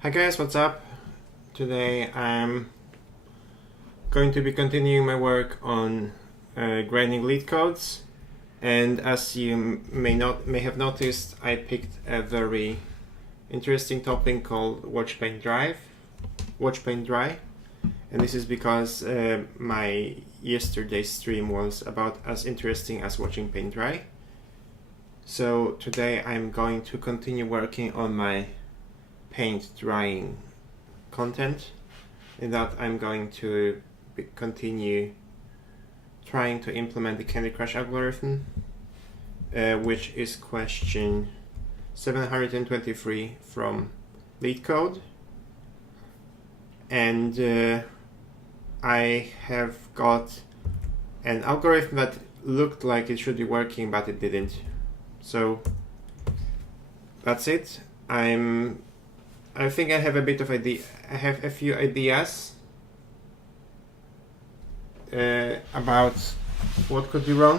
Hi guys, what's up? Today I'm going to be continuing my work on grinding Leetcodes, and as you may have noticed, I picked a very interesting topic called Watch Paint Dry, and this is because my yesterday's stream was about as interesting as watching paint dry. So today I'm going to continue working on my paint drying content. In that I'm going to continue trying to implement the Candy Crush algorithm, which is question 723 from Leetcode. And I have got an algorithm that looked like it should be working, but it didn't. So that's it. I think I have a bit of idea. I have a few ideas about what could be wrong.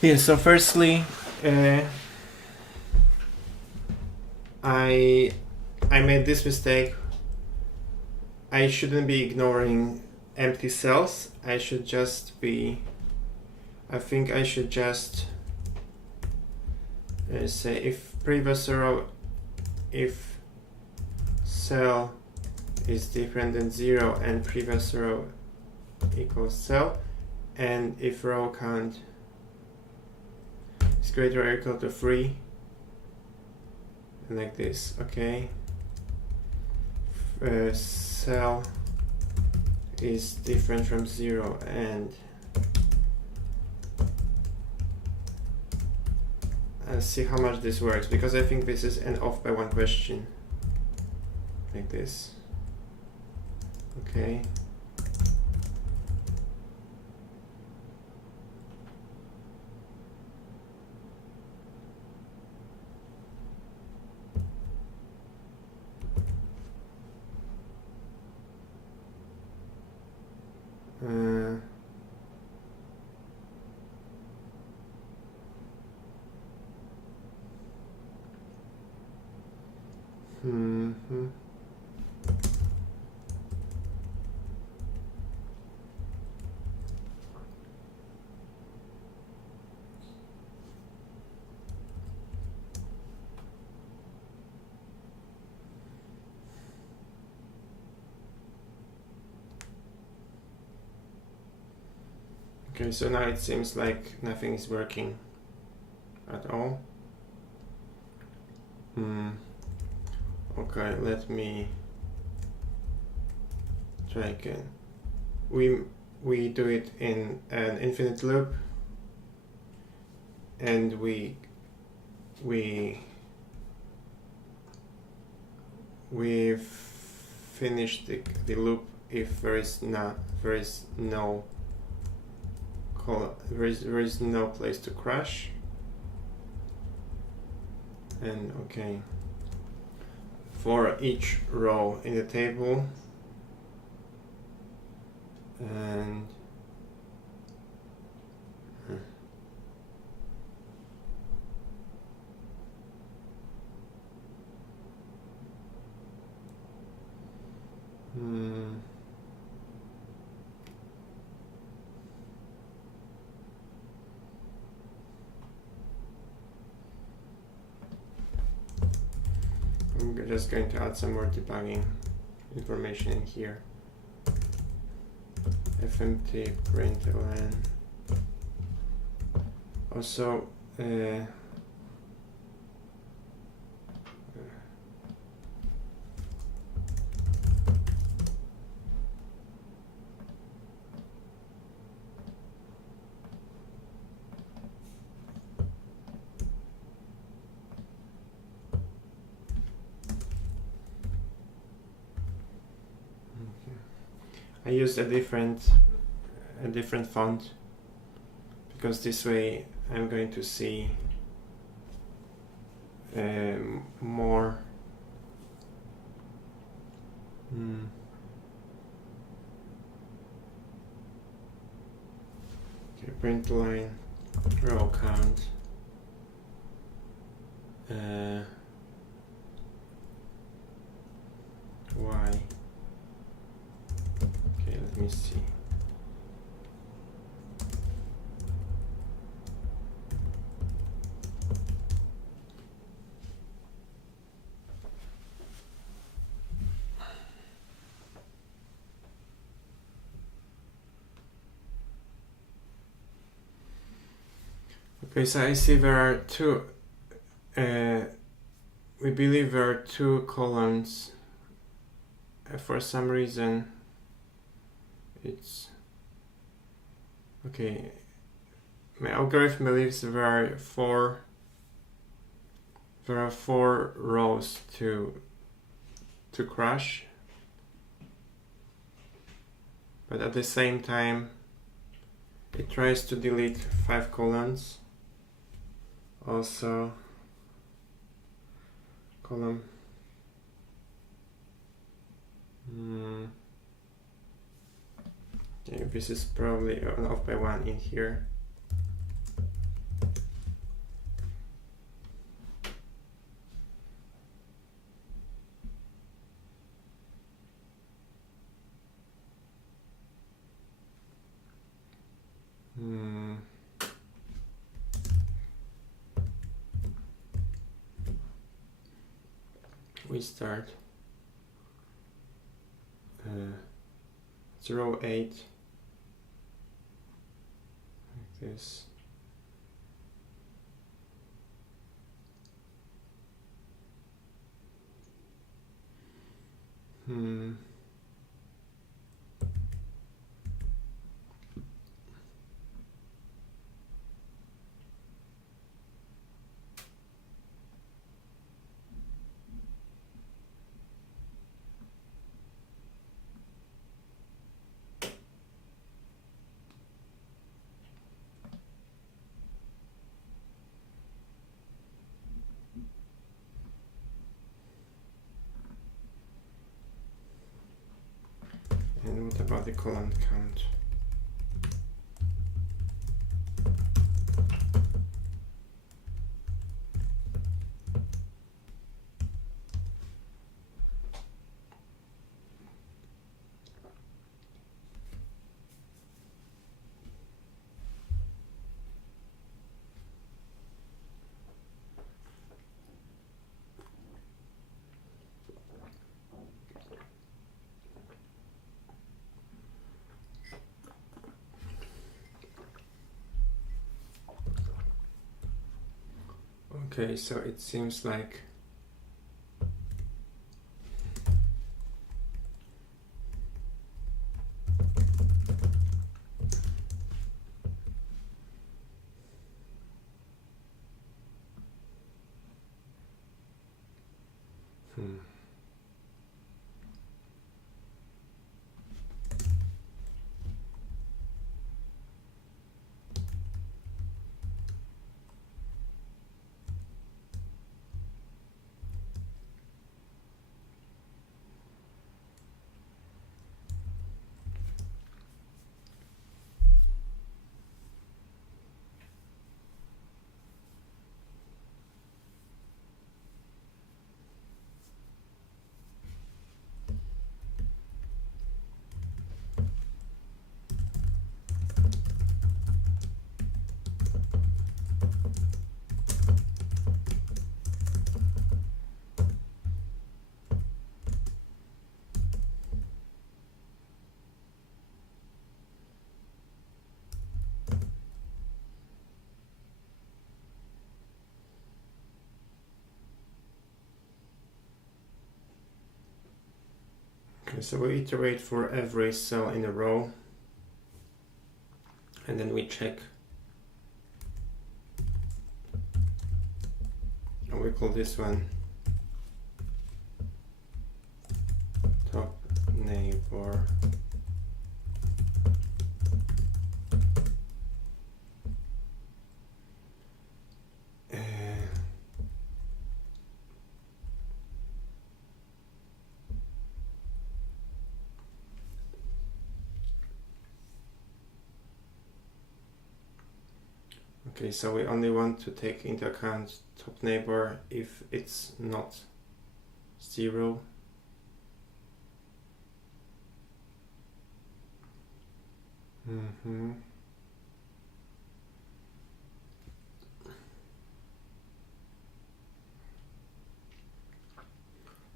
Yeah. So firstly, I made this mistake. I shouldn't be ignoring empty cells. I should just be. I think I should just say if previous row, if cell is different than 0 and previous row equals cell, and if row count is greater or equal to 3, like this, okay. Cell is different from 0 and I'll see how much this works, because I think this is an off by one question. Like this. Okay. Okay, so now it seems like nothing is working at all. Okay, let me try again. We do it in an infinite loop, and we've finished the loop if there is no place to crash. And okay, for each row in the table, and I'm just going to add some more debugging information in here. fmt println. Also, I used a different font, because this way I'm going to see more. Okay, print line, row count. Why? Okay, let me see. Okay, so I see there are two, we believe there are two columns. For some reason, it's, okay, my algorithm believes there are four rows to crush, but at the same time, it tries to delete 5 columns. Also, column. Okay, this is probably off by 1 in here. We start 0, 8 like this. And what about the column count? Okay, so it seems like okay, so we iterate for every cell in a row, and then we check, and we call this one top neighbor. Okay, so we only want to take into account top neighbor if it's not 0.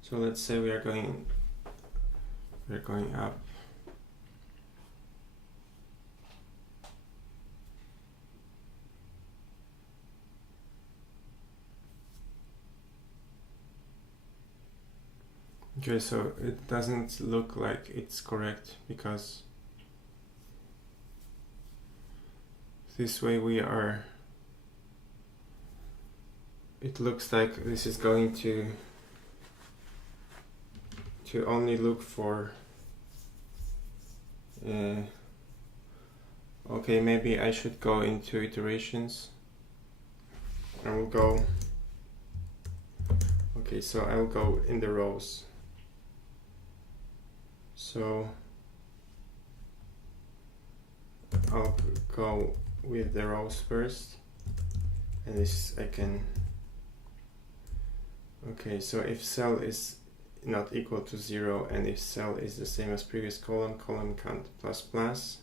So let's say we're going up. Okay, so it doesn't look like it's correct because this way it looks like this is going to only look for okay, maybe I should go into iterations. I will go, okay, so I will go in the rows. So I'll go with the rows first, and this I can, okay, so if cell is not equal to 0 and if cell is the same as previous column count plus plus,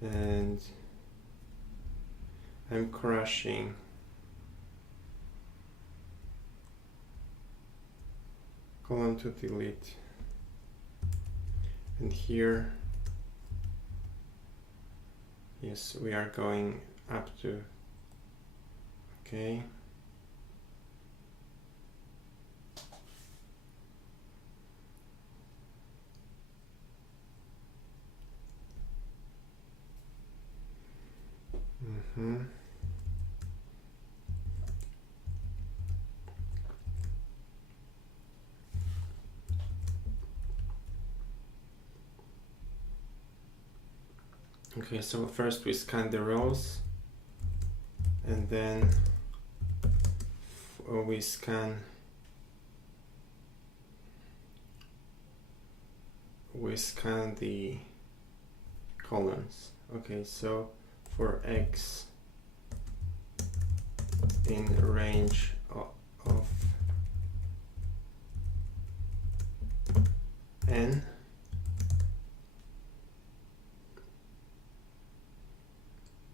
and I'm crushing column to delete, and here, yes, we are going up to, okay, Okay, so first we scan the rows, and then we scan the columns. Okay, so for x in range of n,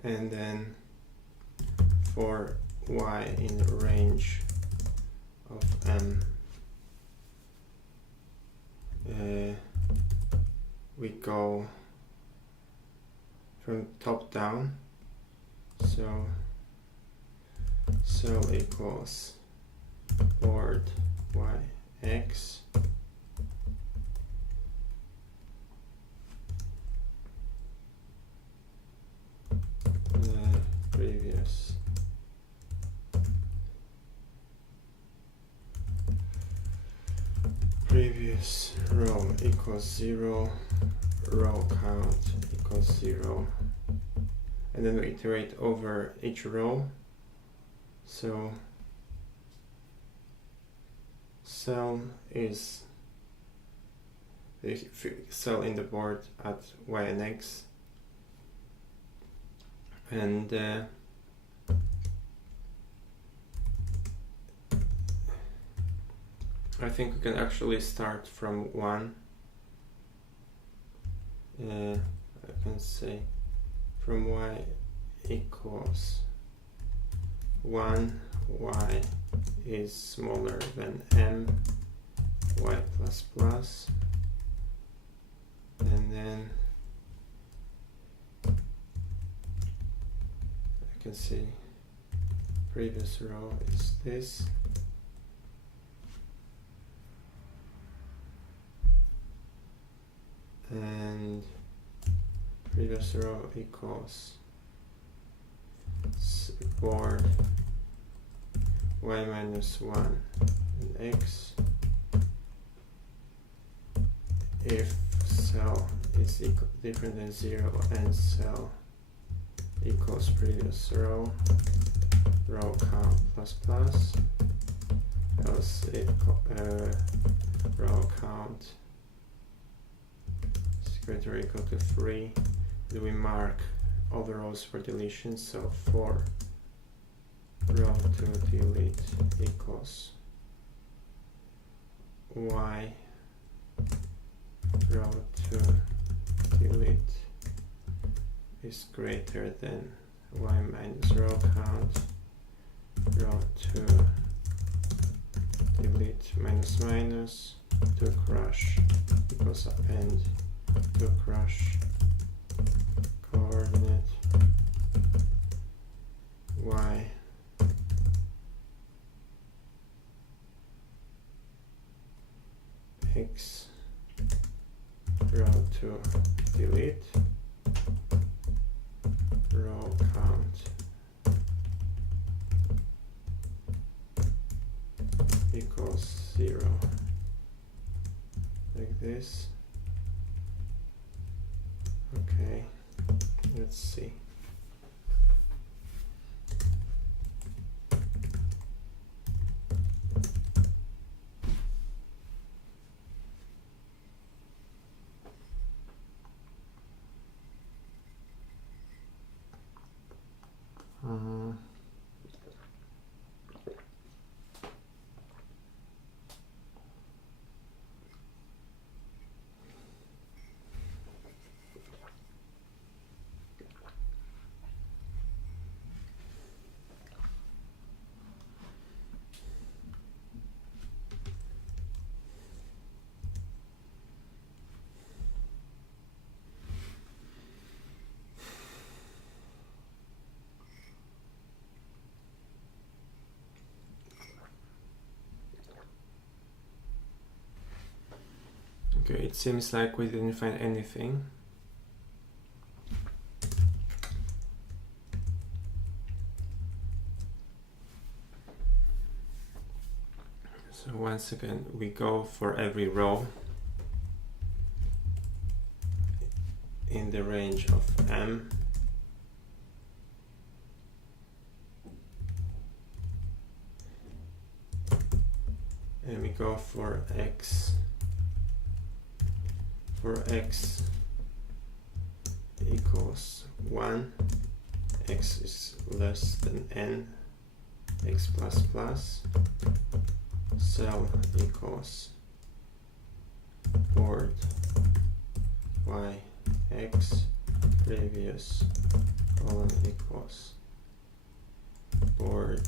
and then for y in range of m, we go from top down, so cell equals board yx previous row equals 0, row count equals 0, and then we iterate over each row. So cell is the cell in the board at y and x, and I think we can actually start from 1. I can say from y equals 1, y is smaller than m, y plus plus, and then I can see previous row is this, and previous row equals board y minus 1 and x if cell is different than 0 and cell equals previous row, row count plus plus, else if row count is greater or equal to 3, do we mark all the rows for deletion, so for row to delete equals y row to delete is greater than y minus row count row to delete minus minus to crush equals append to crush coordinate y x row to delete row count equals 0, like this. Okay, let's see. Okay, it seems like we didn't find anything. So once again, we go for every row in the range of m. And we go for x equals 1, x is less than n, x plus plus, cell equals board y x, previous column equals board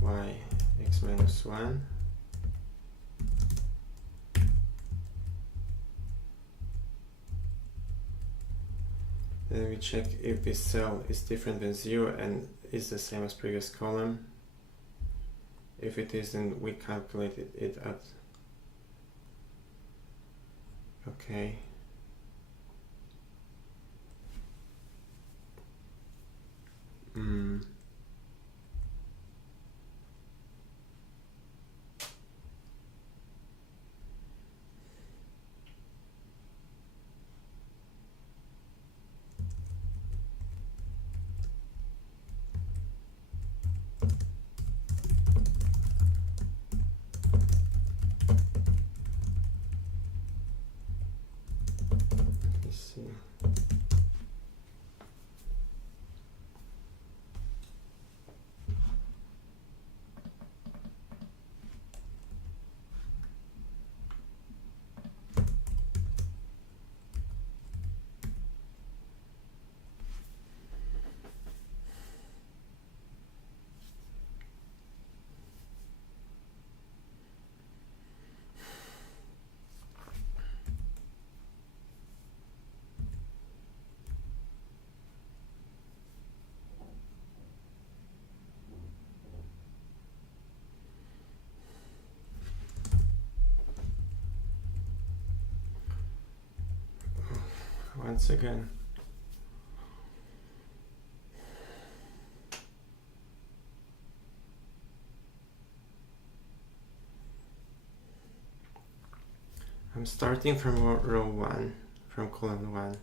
y x minus 1, then we check if this cell is different than 0 and is the same as previous column. If it is, then we calculate it at okay. Once again, I'm starting from row 1, from column 1.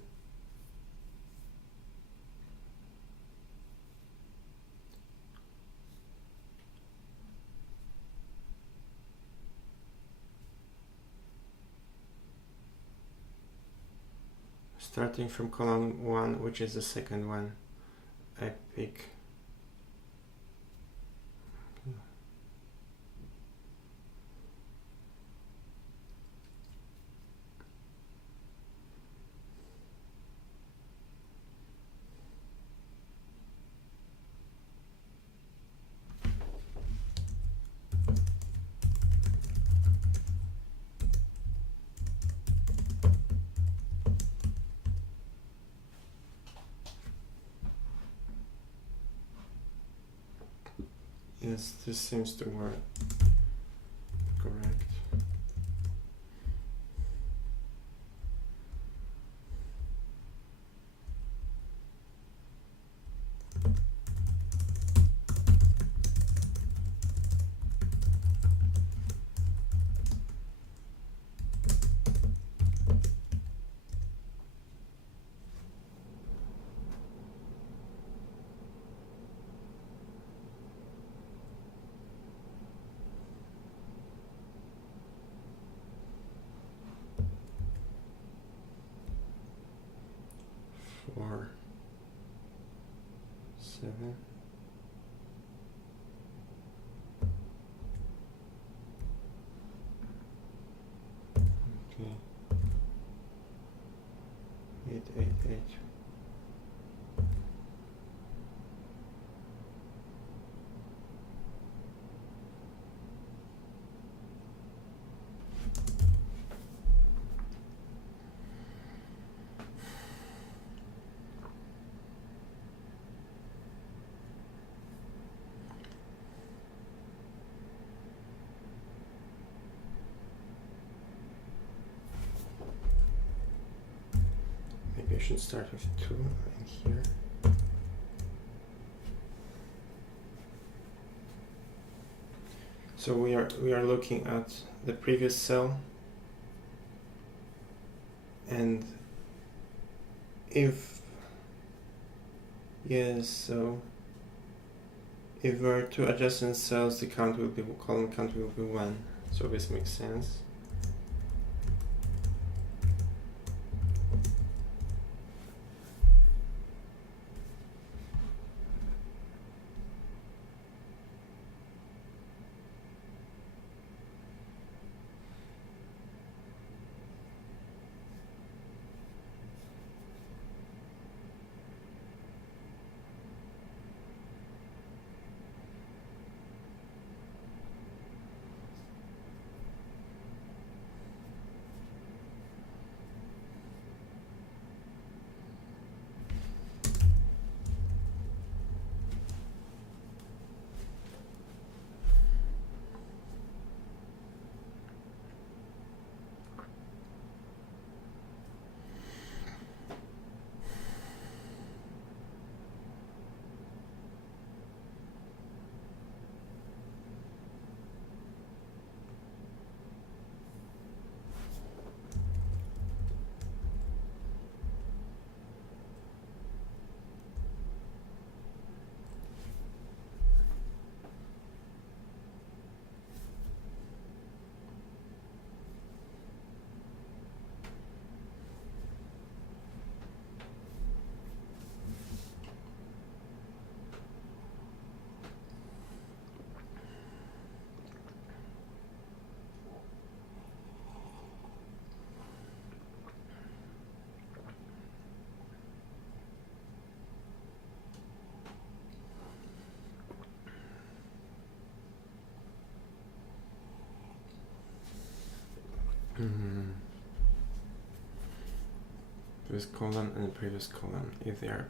Starting from column 1, which is the second one, I pick yes, this seems to work correct. Four, 7. Okay. 8, 8, 8. Maybe I should start with 2 in here. So we are looking at the previous cell, and if so if there are 2 adjacent cells, the column count will be 1. So this makes sense. This column and the previous column, if they are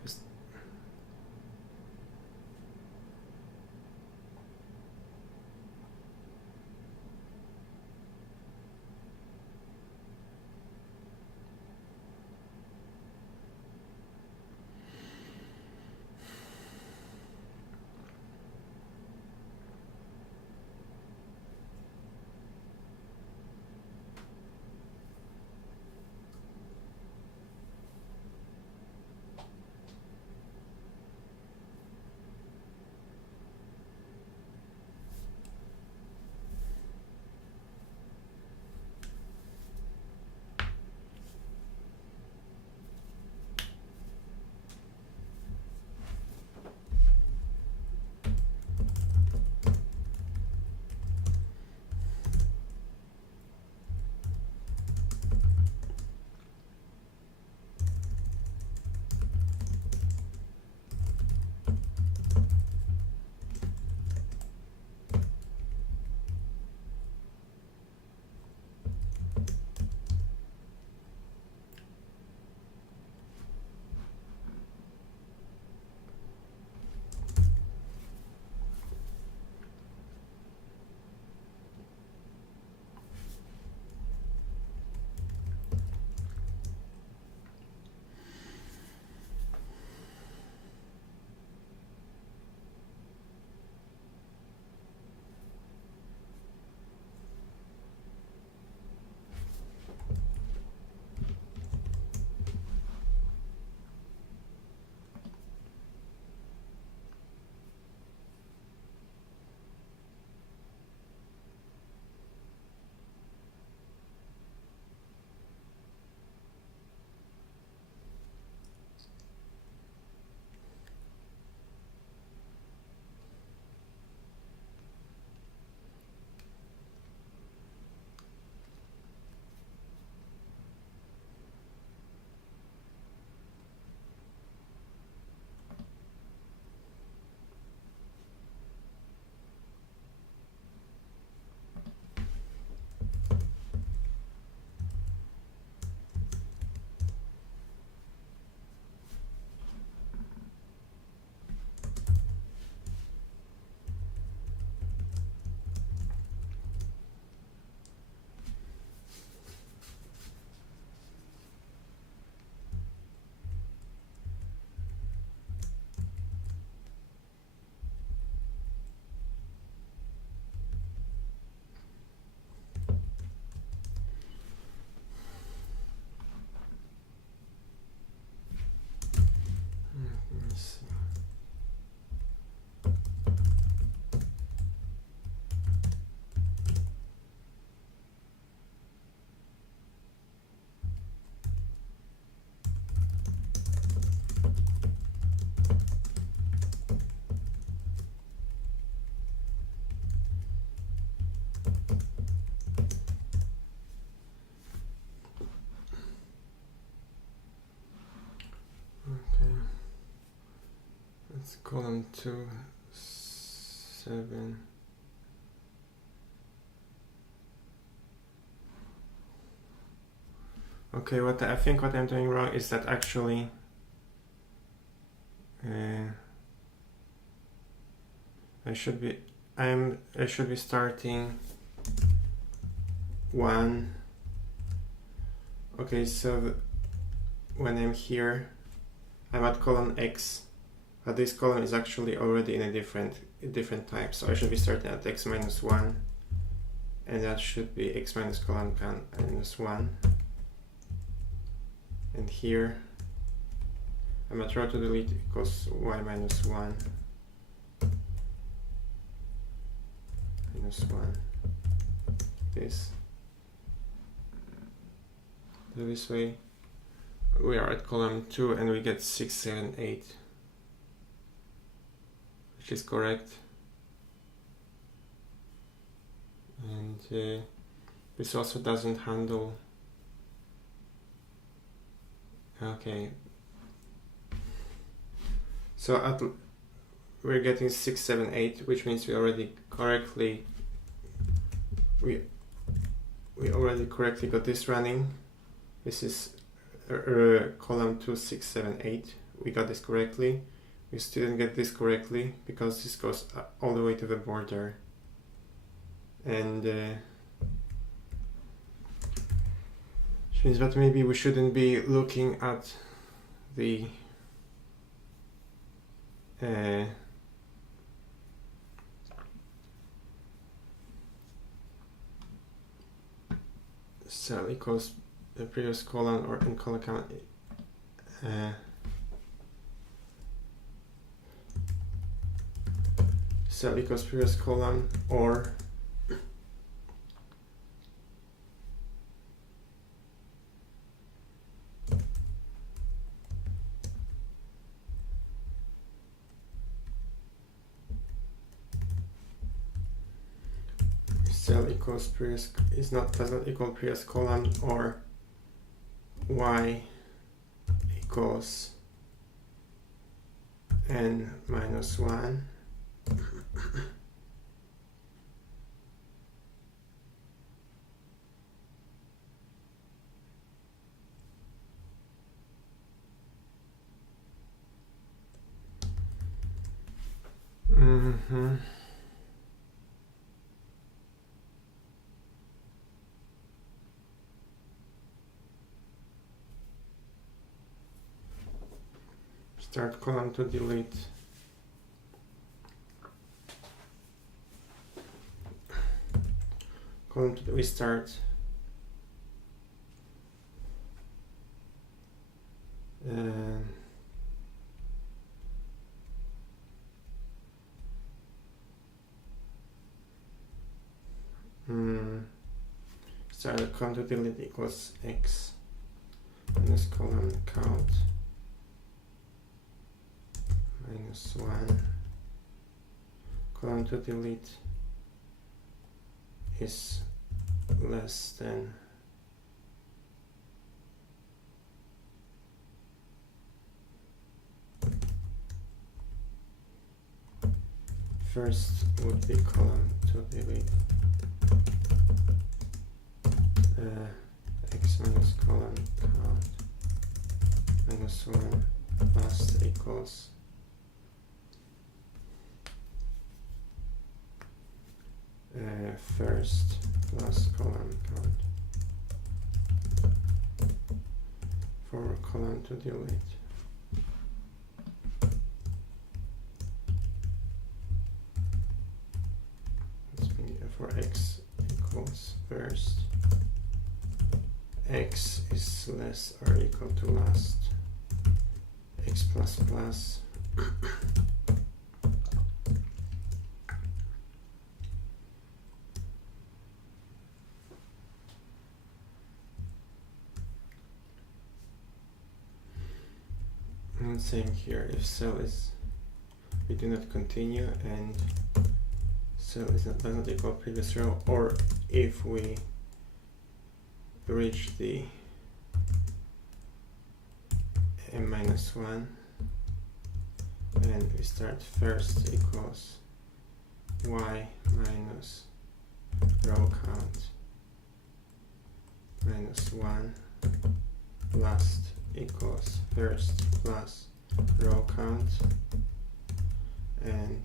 It's column 2, 7. Okay, I think what I'm doing wrong is that actually I should be starting 1. Okay, so when I'm here, I'm at column X, but this column is actually already in a different type, so I should be starting at X minus 1, and that should be X minus column minus 1. And here I'm at row to delete equals Y minus 1 minus 1. This. So this way we are at column 2 and we get 6, 7, 8, which is correct. And this also doesn't handle. Okay, so we're getting 6, 7, 8, which means we already correctly got this running. This is column 2, 6, 7, 8. We got this correctly. We still didn't get this correctly because this goes all the way to the border. And which means that maybe we shouldn't be looking at the cell equals the previous column or in column count. Cell equals previous column, or cell equals previous does not equal previous column, or Y equals N minus 1. Start column to delete. Column to restart. Start column to delete equals X minus column count minus 1. Column to delete is less than first would be column to delete X minus column count minus 1 last equals first plus column count for column to delete. For X equals first, X is less or equal to last, X plus plus and same here. If cell is, we do not continue, and cell does not equal previous row, or if we reach the n minus 1, and we start first equals y minus row count minus 1, last equals first plus row count, and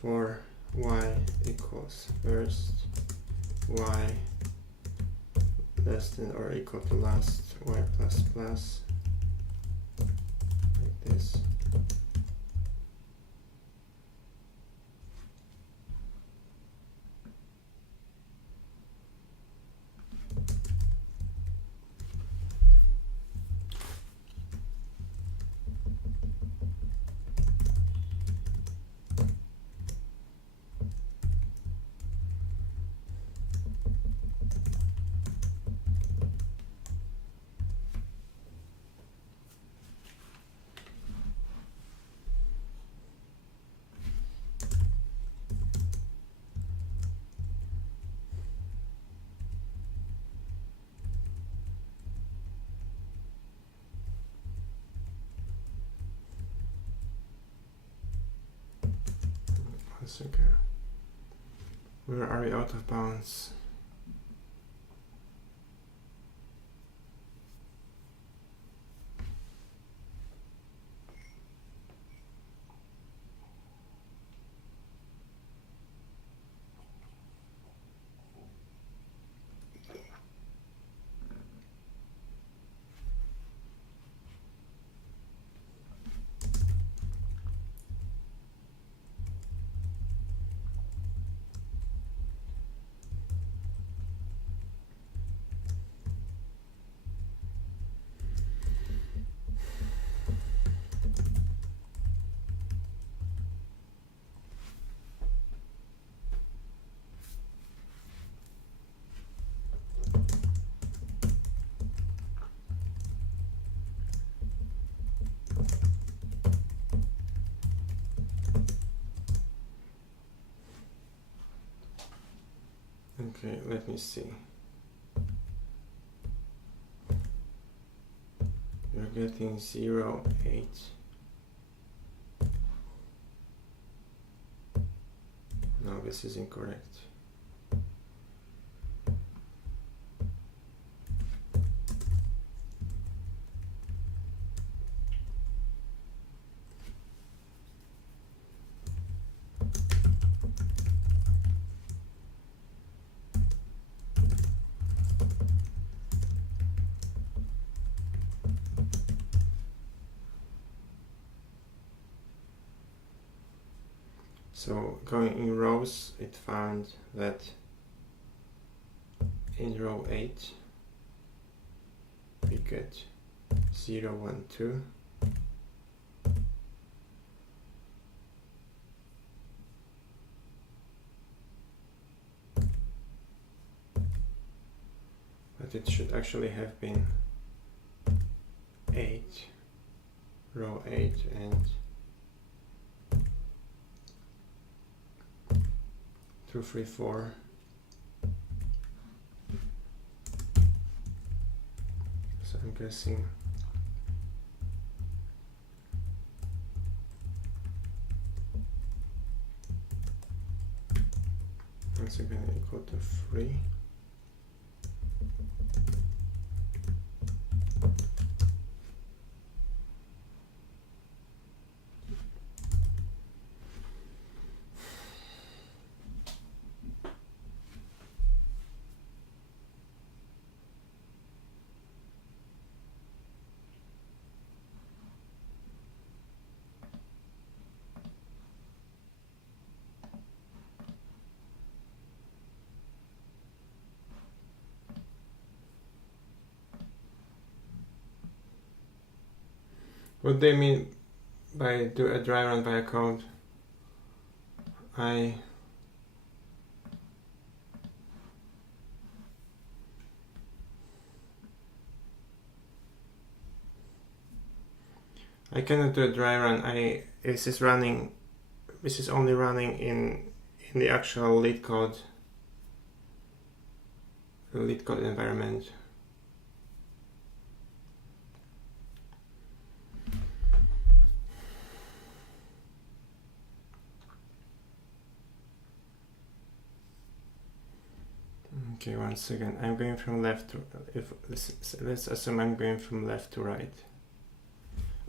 for y equals first, y less than or equal to last, y plus plus, like this. Okay. Where are we out of bounds? Okay, let me see. You're getting 0, 8. No, this is incorrect. So going in rows, it found that in row 8 we get 0, 1, 2. But it should actually have been 8, row 8, and 2, 3, 4. So I'm guessing once again equal to 3. What they mean by do a dry run via code, I cannot do a dry run. This is only running in the actual Leetcode environment. one second. I'm going from left to, let's assume I'm going from left to right.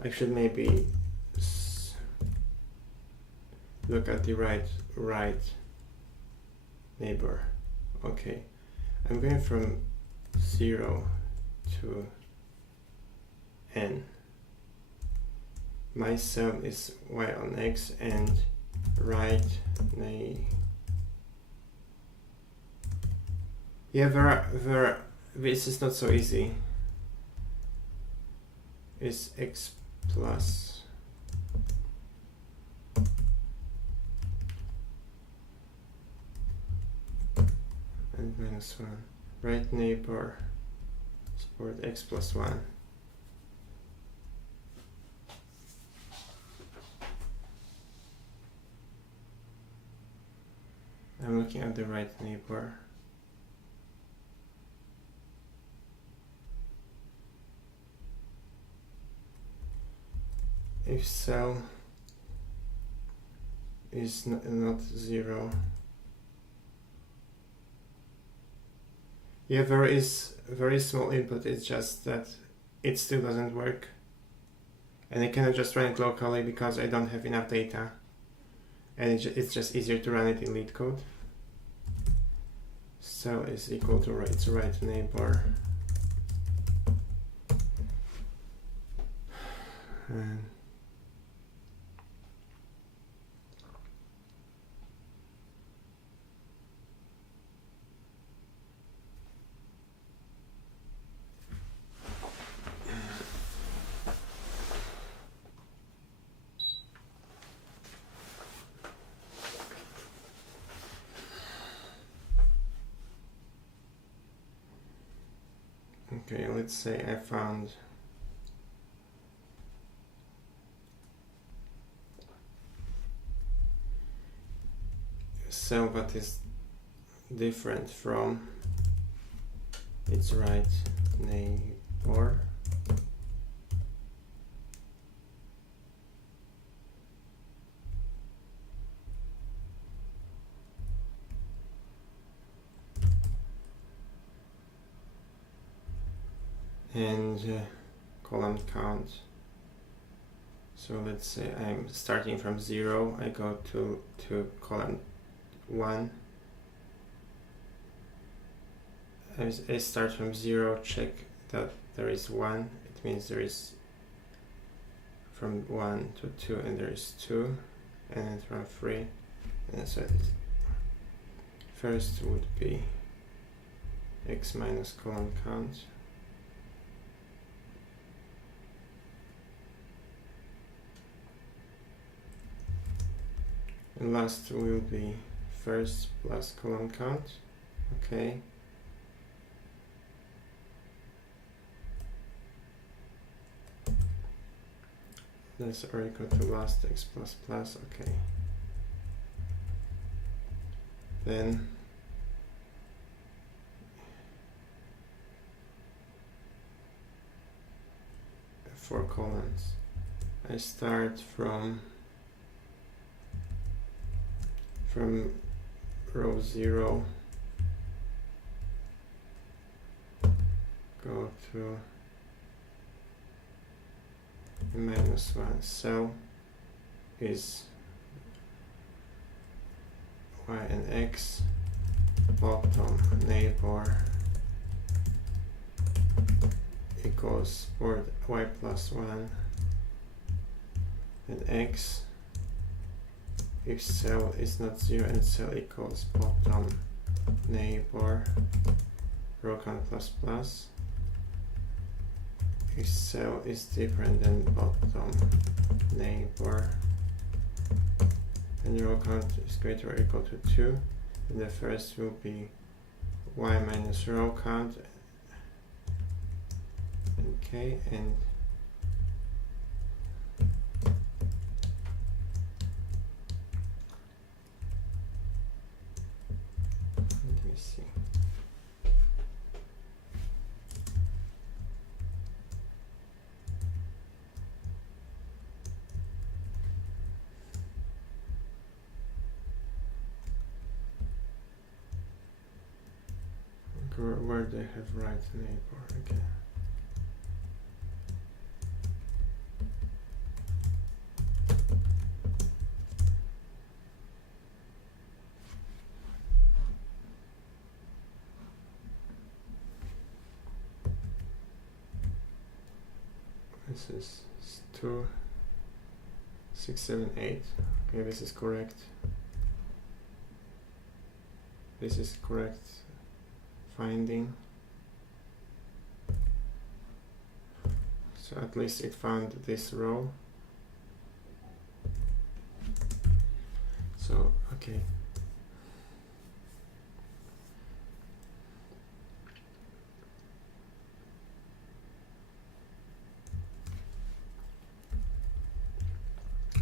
I should maybe look at the right neighbor. Okay, I'm going from 0 to n. My cell is y on x and right this is not so easy. Is x plus and -1. Right neighbor support x plus 1. I'm looking at the right neighbor. If cell is not 0, yeah, there is very small input. It's just that it still doesn't work, and I cannot just run it locally because I don't have enough data, and it's just easier to run it in Leetcode. Cell is equal to its right neighbor, and okay, let's say I found a cell that is different from its right neighbor. And column count. So let's say I'm starting from 0, I go to column 1. I start from 0, check that there is 1, it means there is from 1 to 2 and there is 2, and then from 3, and so this first would be x minus column count. And last will be first plus column count. Okay. That's or equal to last x plus plus. Okay. Then for columns, I start from row 0, go to -1. Cell is y and x, bottom neighbor equals board y plus 1 and x. If cell is not 0 and cell equals bottom neighbor row count plus plus. If cell is different than bottom neighbor and row count is greater or equal to 2, then the first will be y minus row count, okay, and let me see. where they have right neighbor again. This is 2, 6, 7, 8. Okay, this is correct. This is correct finding. So at least it found this row. So, okay.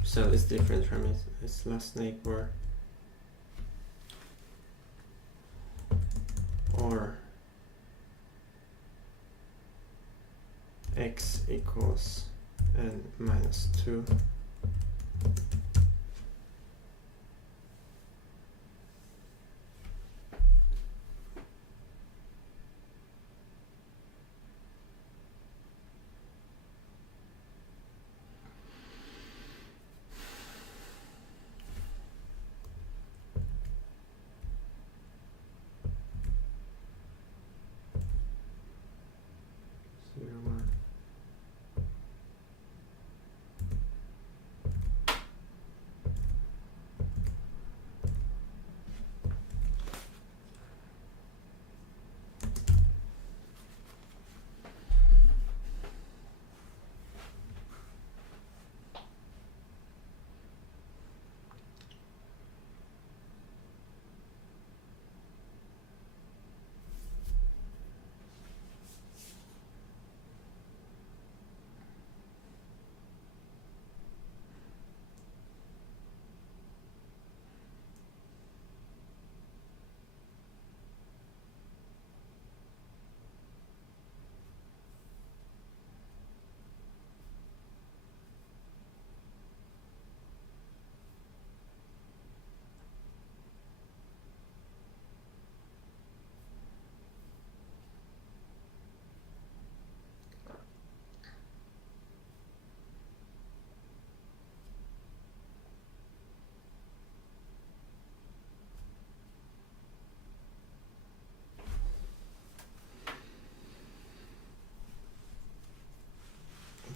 So it's different from its last neighbor. Or x equals n minus 2.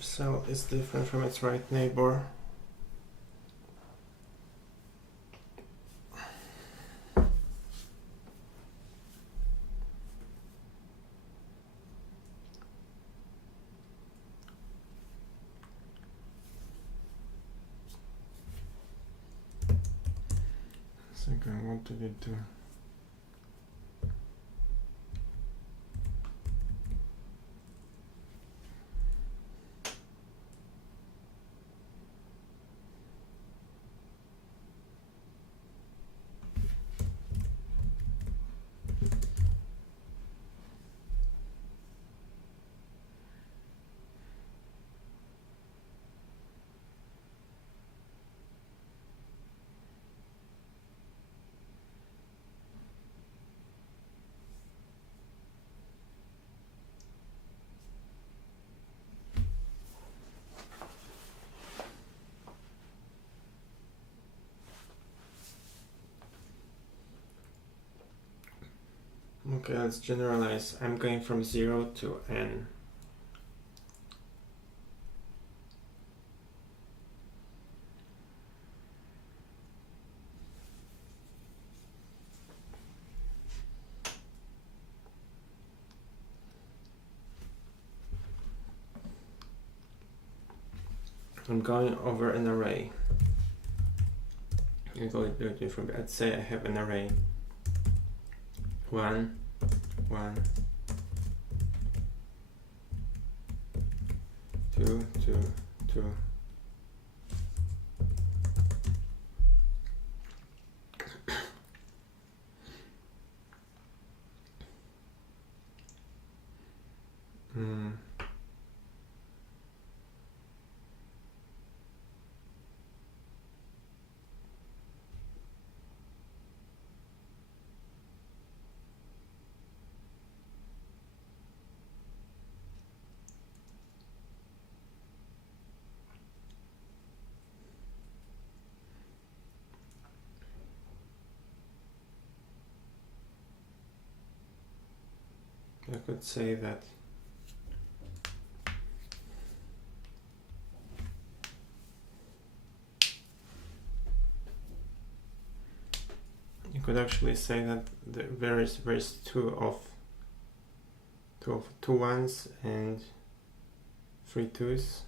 So it's different from its right neighbor. Second, what did it do? Okay, let's generalize. I'm going from 0 to n. I'm going over an array. I'm going to do it differently. Let's say I have an array 1, 1, 2, 2, 2. could say that you could actually say that there is two ones and 3 2s.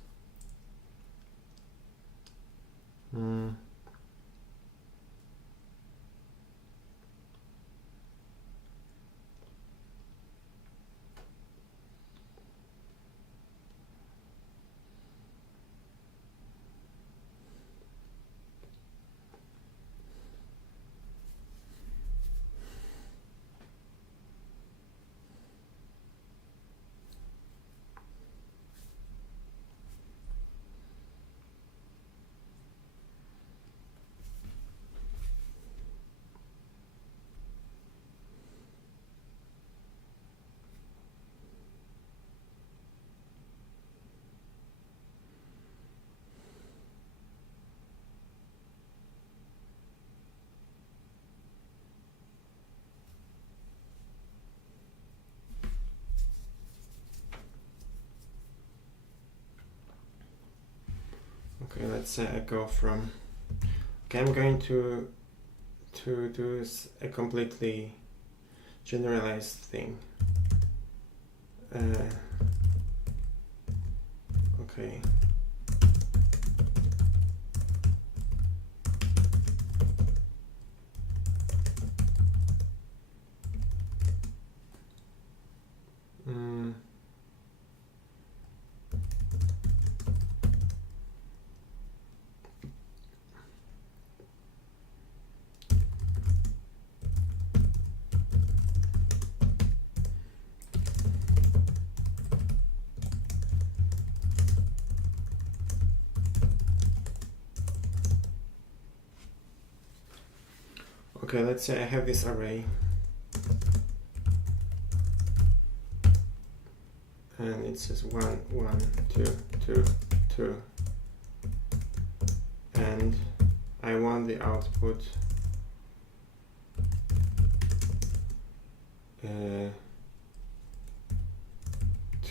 Okay, let's say I go from, okay, I'm going to do a completely generalized thing. Okay. Okay, let's say I have this array and it says 1 1 2 2 2, and I want the output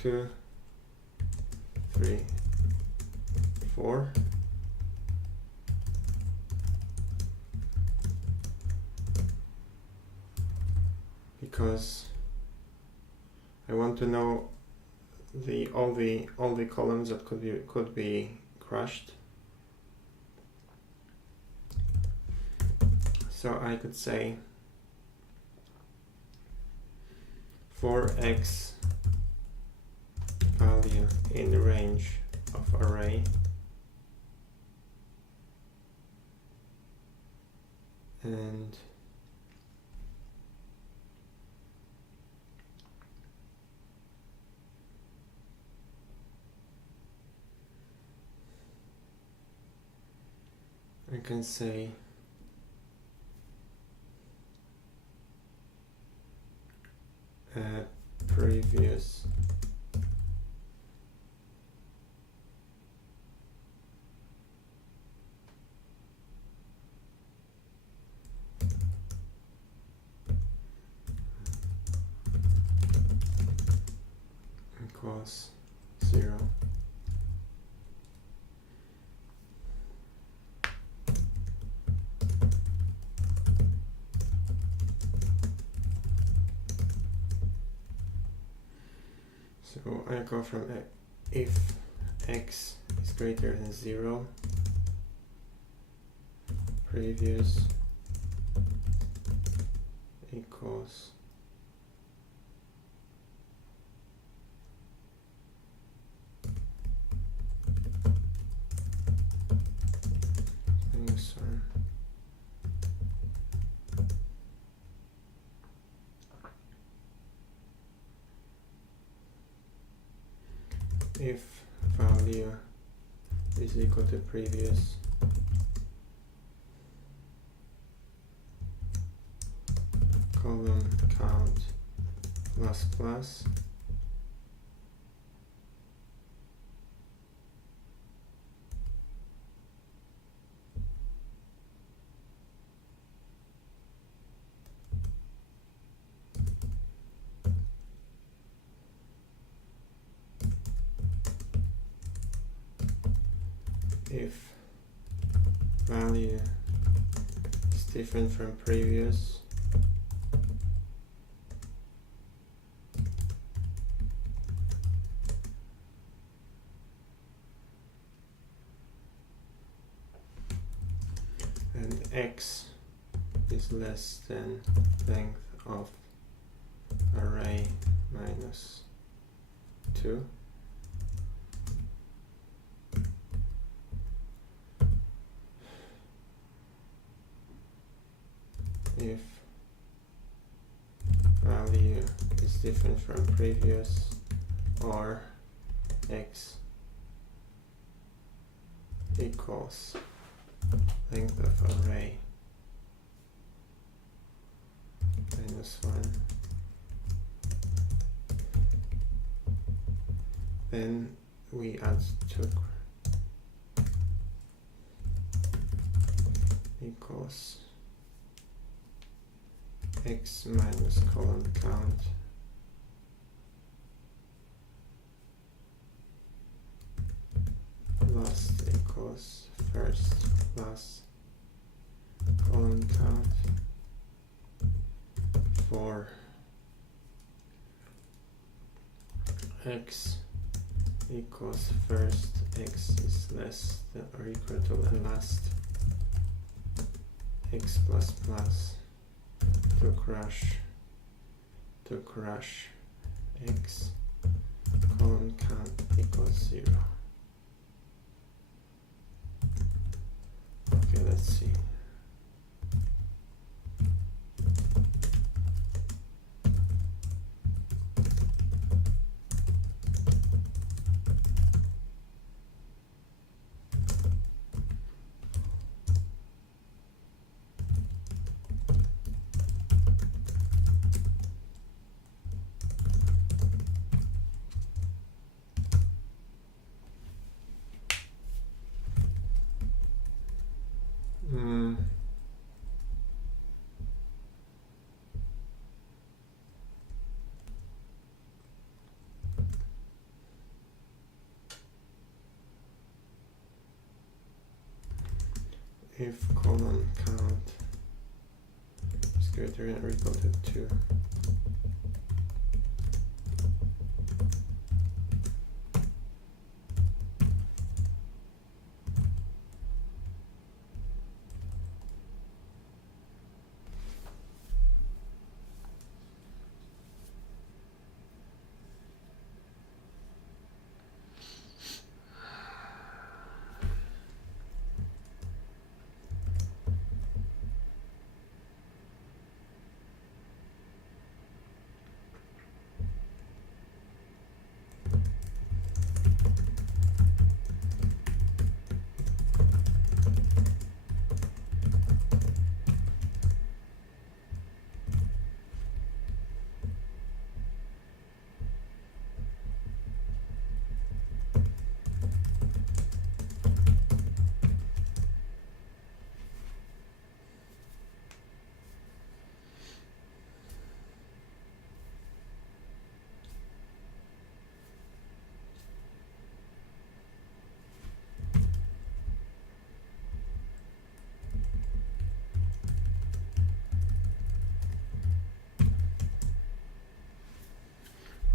2 3 4. Because I want to know all the columns that could be crushed. So I could say for x value in the range of array, and I can say previous equals 0. So I go from if x is greater than 0, previous equals if value is equal to previous column count plus plus if value is different from previous, and x is less than length of array minus 2, if value is different from previous, or x equals length of array minus 1, then we add 2 equals x minus column count last equals first plus column count for x equals first, x is less than or equal to, and last x plus plus to crush x column count equals 0. Okay, let's see. If column count is greater than or equal to 2,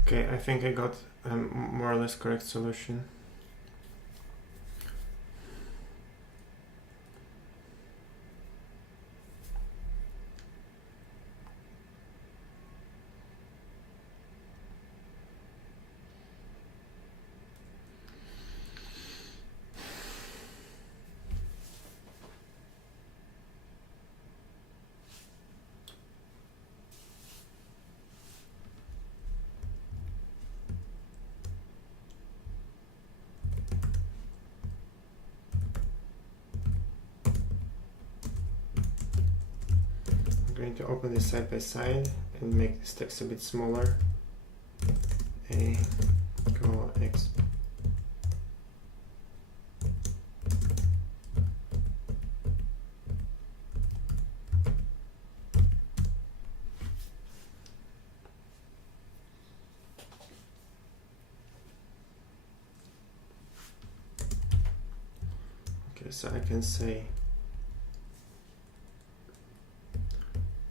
okay, I think I got a more or less correct solution. I'm going to open this side by side and make this text a bit smaller. A go x Okay, so I can say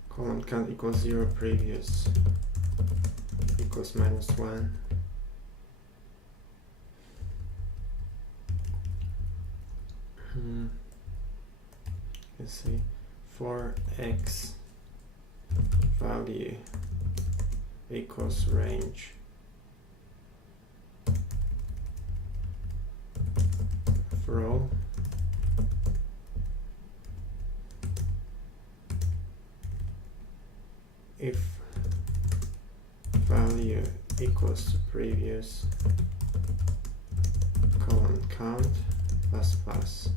column count equals 0, previous equals -1. Let's see, for x value equals range of row, if value equals to previous column count plus plus.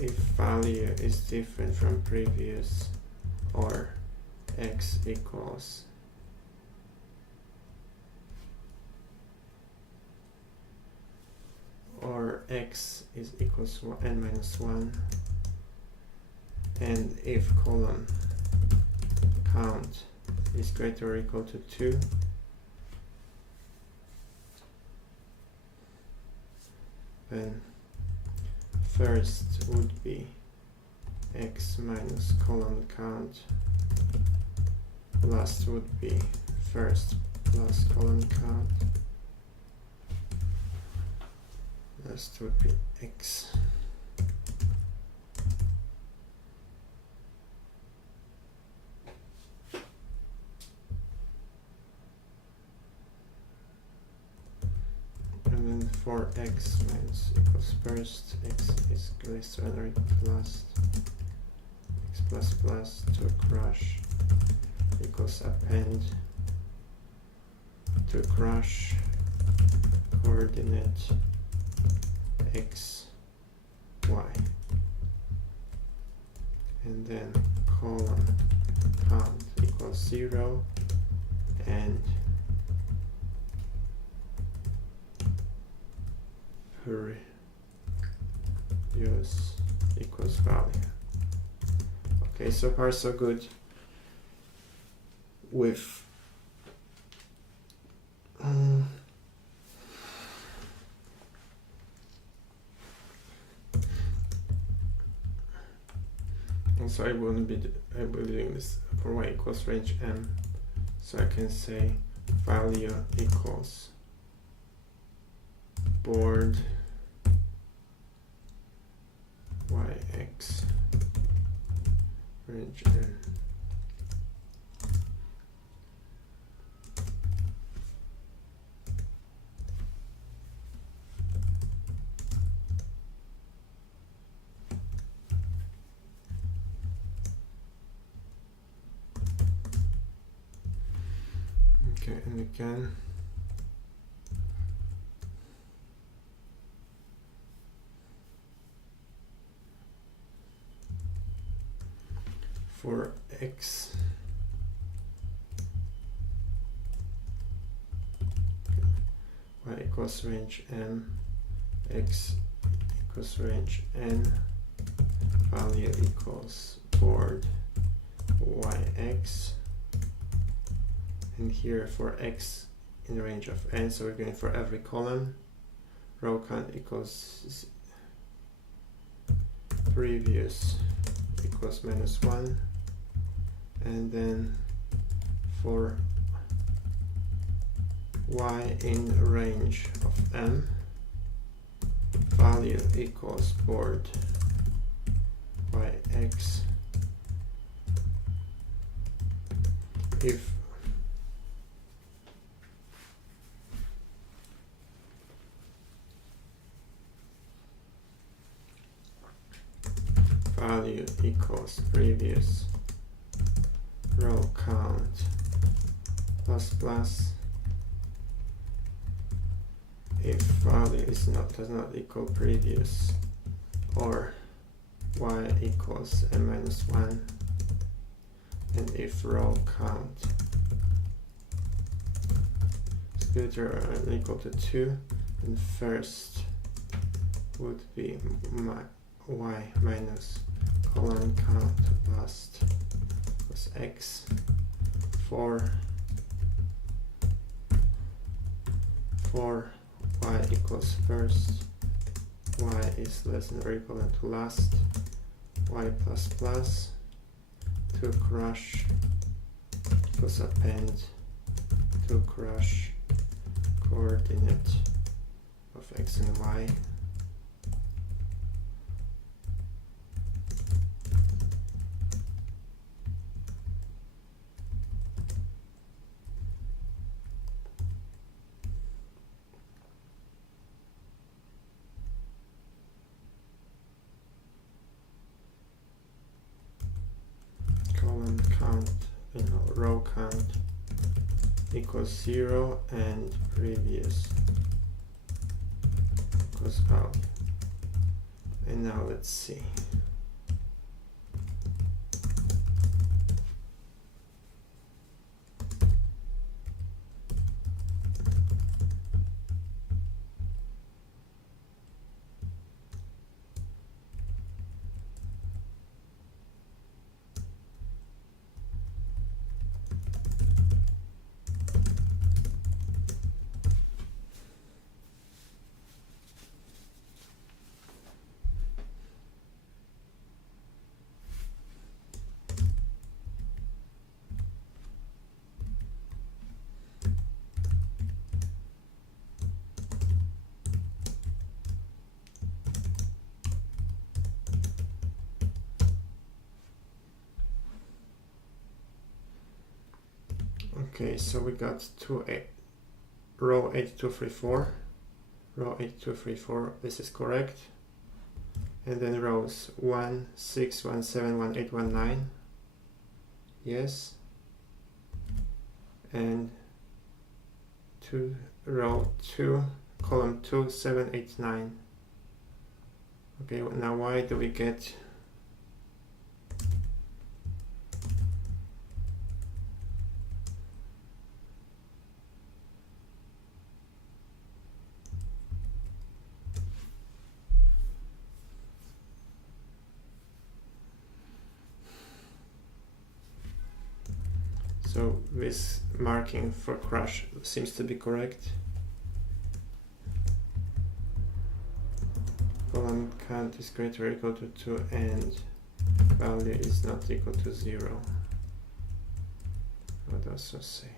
If value is different from previous, or x equals x is equals to n minus 1, and if column count is greater or equal to 2, then first would be x minus column count, last would be first plus column count, last would be x. And then for x minus equals first, x is lesser than or equal to last, x plus plus to crush equals append to crush coordinate x, y, and then column count equals 0 and previous equals value. Okay, so far so good with also I will be doing this for y equals range m, so I can say value equals board yx range n. Okay, and again for x y equals range m, x equals range n, value equals board yx, and here for x in the range of n, so we're going for every column, row count equals previous equals -1, and then for y in range of m, value equals board yx if value equals previous row count plus plus, if value is does not equal previous, or y equals n minus 1, and if row count is greater or equal to 2, then first would be y minus column count last plus x, for y equals first y is less than or equivalent to last, y plus plus, to crush plus append to crush coordinate of x and y. Column count, row count equals 0 and previous equals out. And now let's see. Okay, so we got row 8234, row 8234, this is correct. And then rows 1, 6, 1, 7, 1, 8, 1, 9, yes. And row 2, column 2, 7, 8, 9. Okay, now why do we get so this marking for crush seems to be correct. Column count is greater or equal to 2 and value is not equal to 0. I would also say.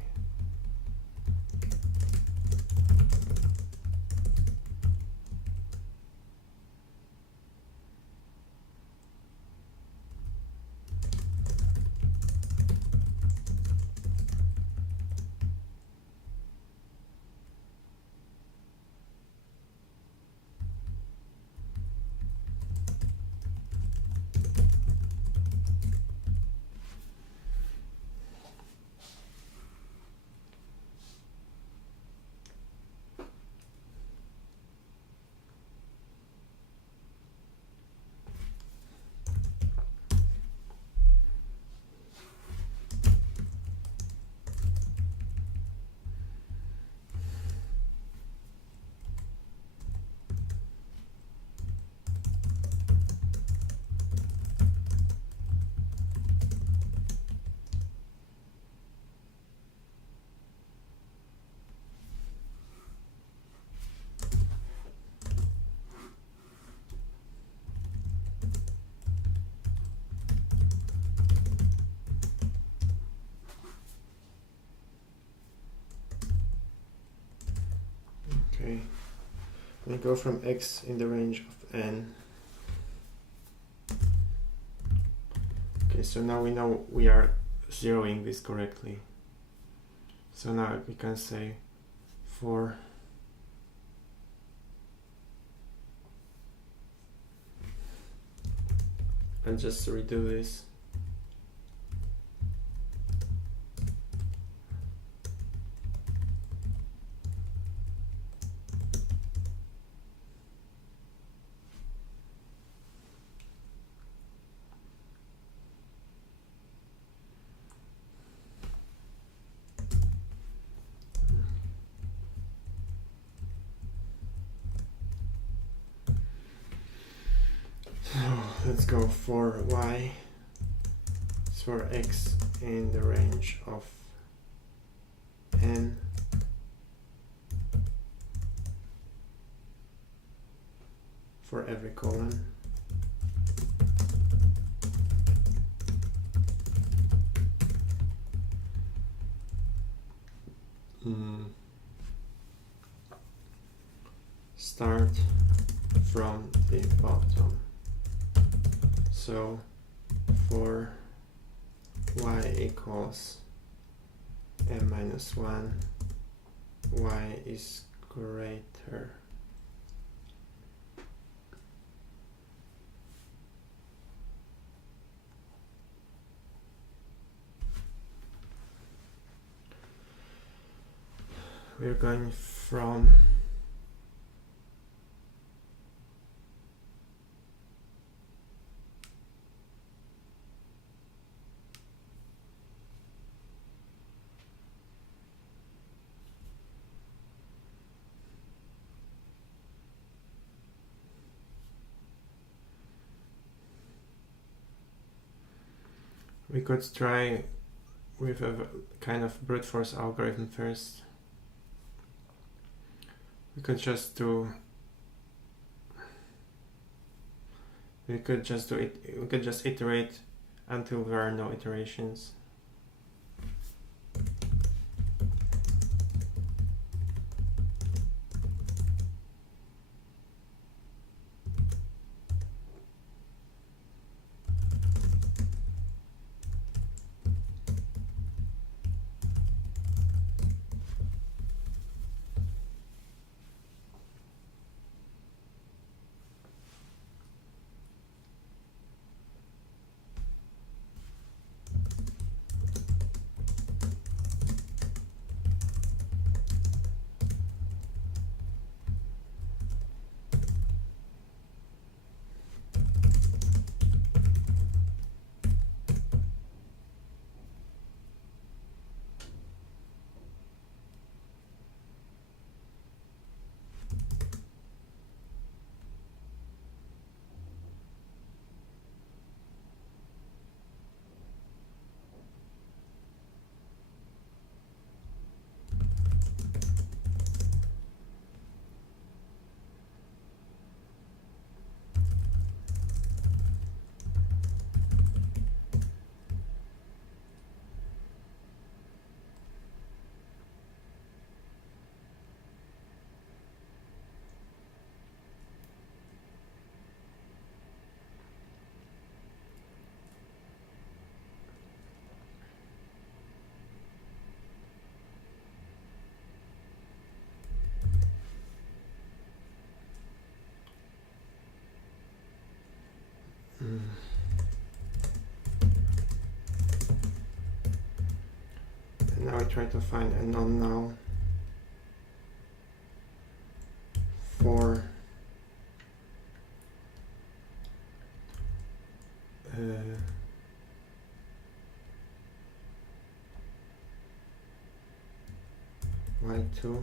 Okay, we go from x in the range of n. Okay, so now we know we are zeroing this correctly. So now we can say for and just redo this. Let's go for y, it's for x in the range of n, for every column. Start from the bottom. So for y equals m minus 1, y is greater . We're going from we could try with a kind of brute force algorithm first. We could just iterate until there are no iterations. And now I try to find a non-null for y2 .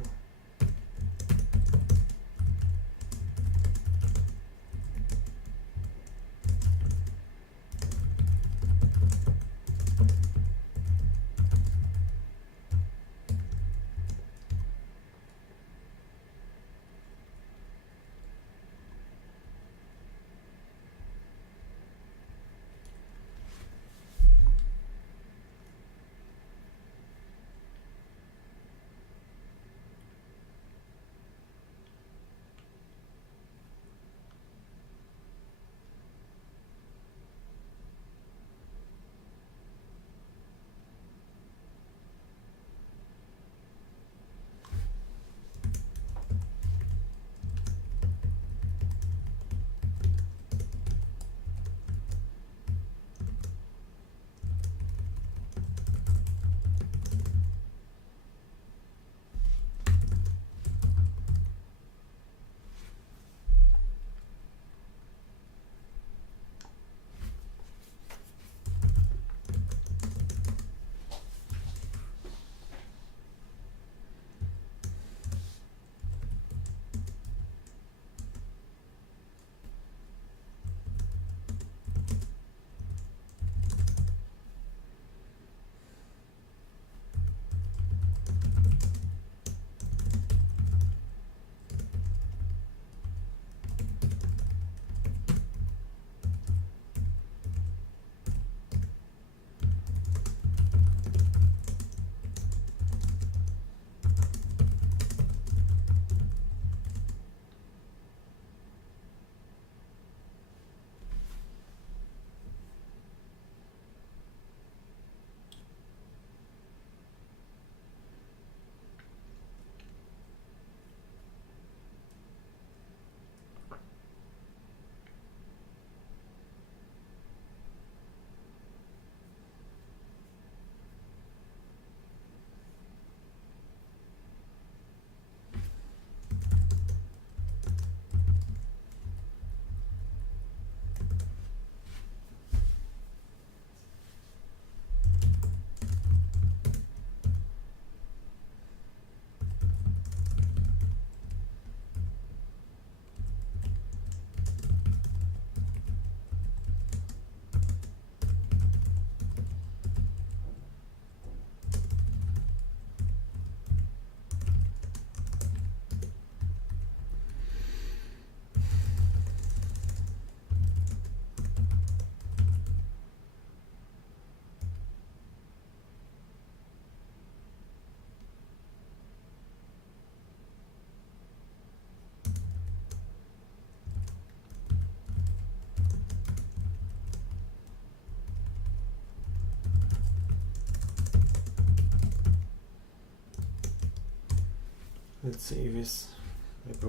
Let's see if it's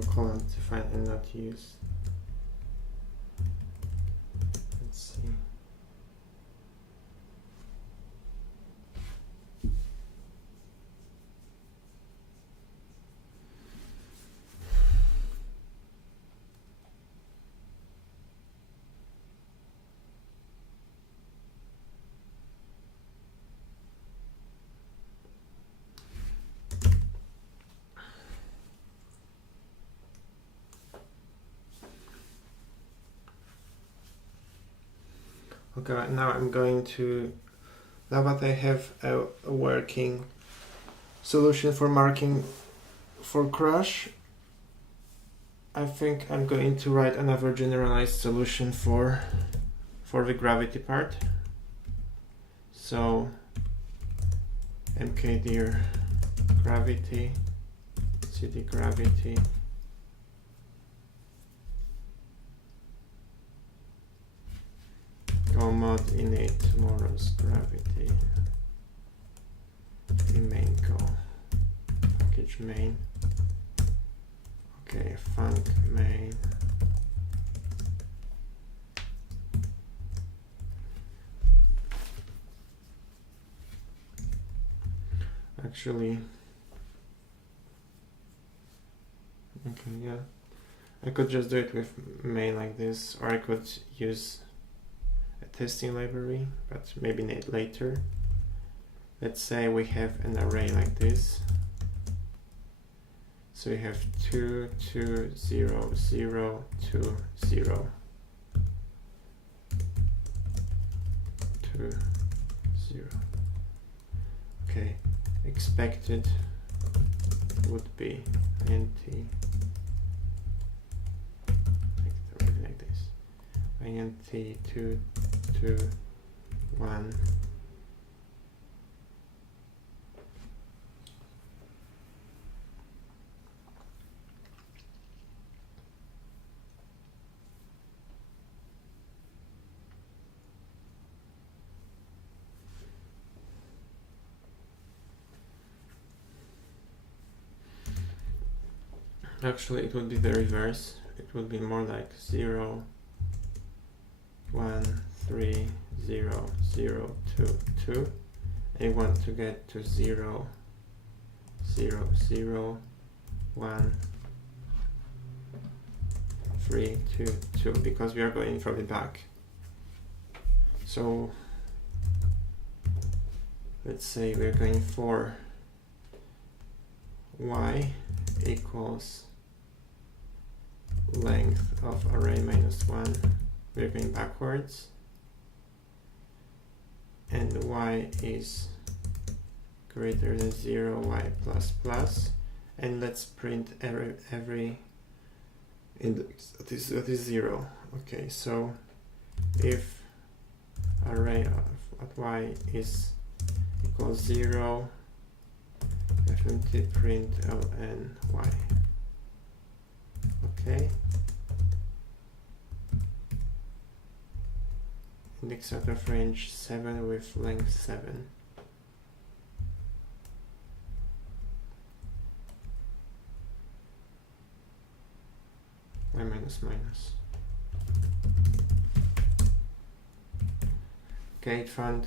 colon defined and not used. Let's see. Okay, now I'm going to, now that I have a working solution for marking for crash, I think I'm going to write another generalized solution for the gravity part. So mkdir gravity, cd gravity, go mod init Morose gravity, main go package main. Okay, FAANG main. Actually, okay, yeah, I could just do it with main like this, or I could use a testing library, but maybe later. Let's say we have an array like this. So we have 2, 2, 0, 0, 2, 0, 2, 0. Okay, expected would be int like this. int 2, 2, 1. Actually, it would be the reverse. It would be more like 0, 1, 3, 0, 0, 2, 2. I want to get to 0, 0, 0, 1, 3, 2, 2, because we are going from the back. So let's say we're going for y equals length of array minus 1. We're going backwards, and y is greater than 0, y plus plus, and let's print every index that is 0. Okay, so if array of y is equals 0, fmt print ln y. Okay. Index out of range 7 with length 7. Y minus minus. Okay, it found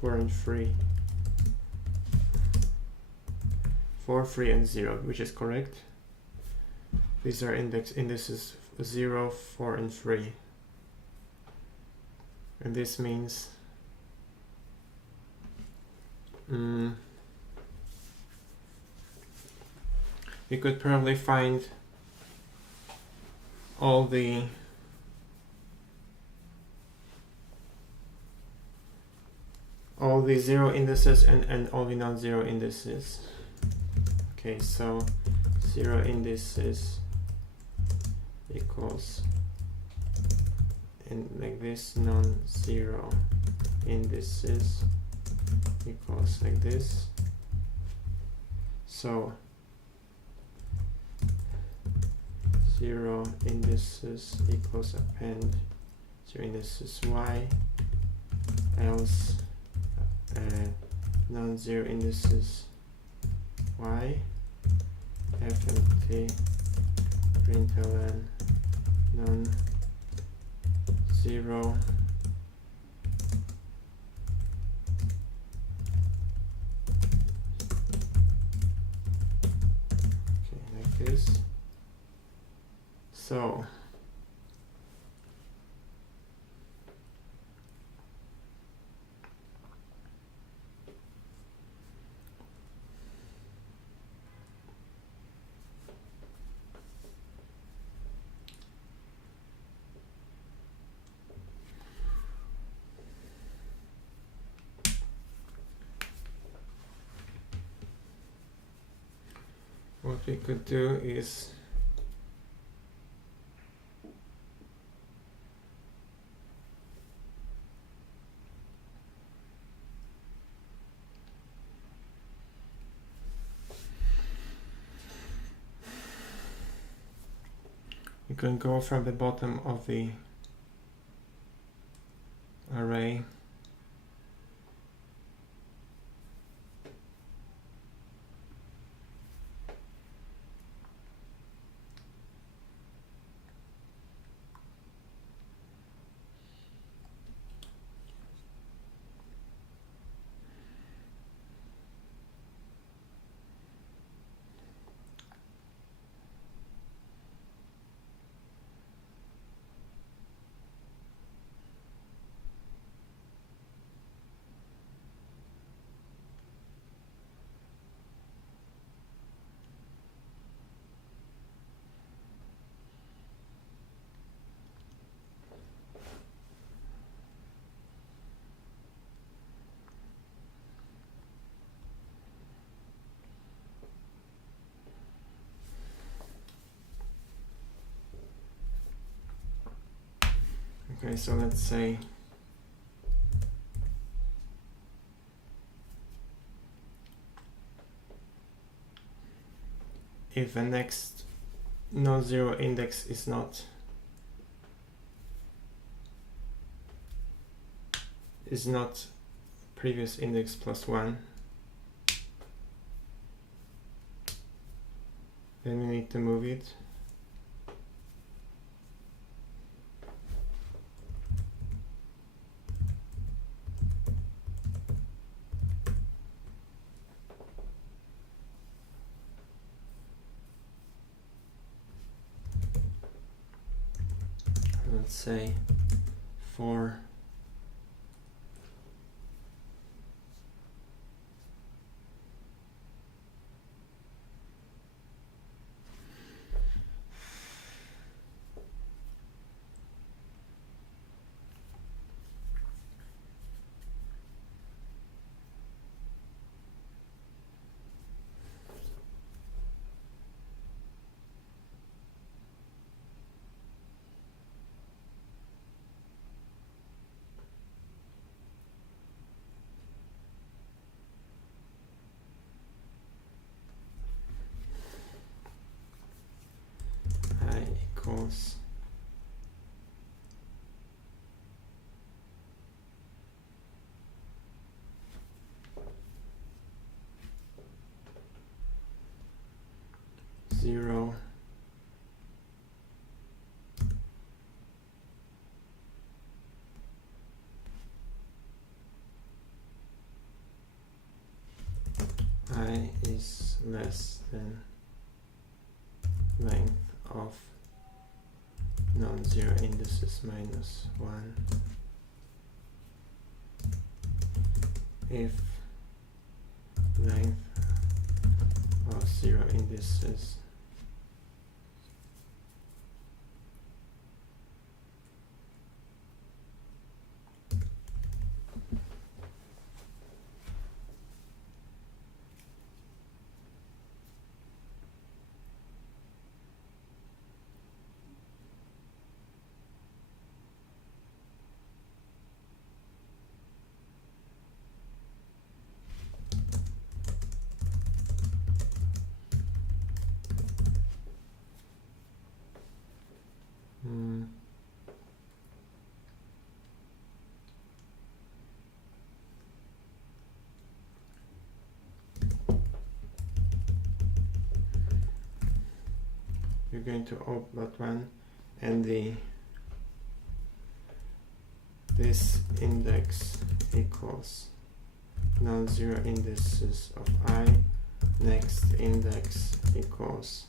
4 and 3. 4, 3, and 0, which is correct. These are indices 0, 4, and 3. And this means we could probably find all the zero indices and all the non-zero indices. Okay, so 0 indices equals, and like this, non-zero indices equals like this. So 0 indices equals append 0 indices y, else non-zero indices y, fmt println non-zero. Okay, like this. So what we could do is you can go from the bottom of the array okay, so let's say if the next non-zero index is not previous index plus 1, then we need to move it. Let's say for I equals zero I is less than length of non-zero indices minus 1 if length of 0 indices you're going to upload one, and this index equals non-zero indices of I, next index equals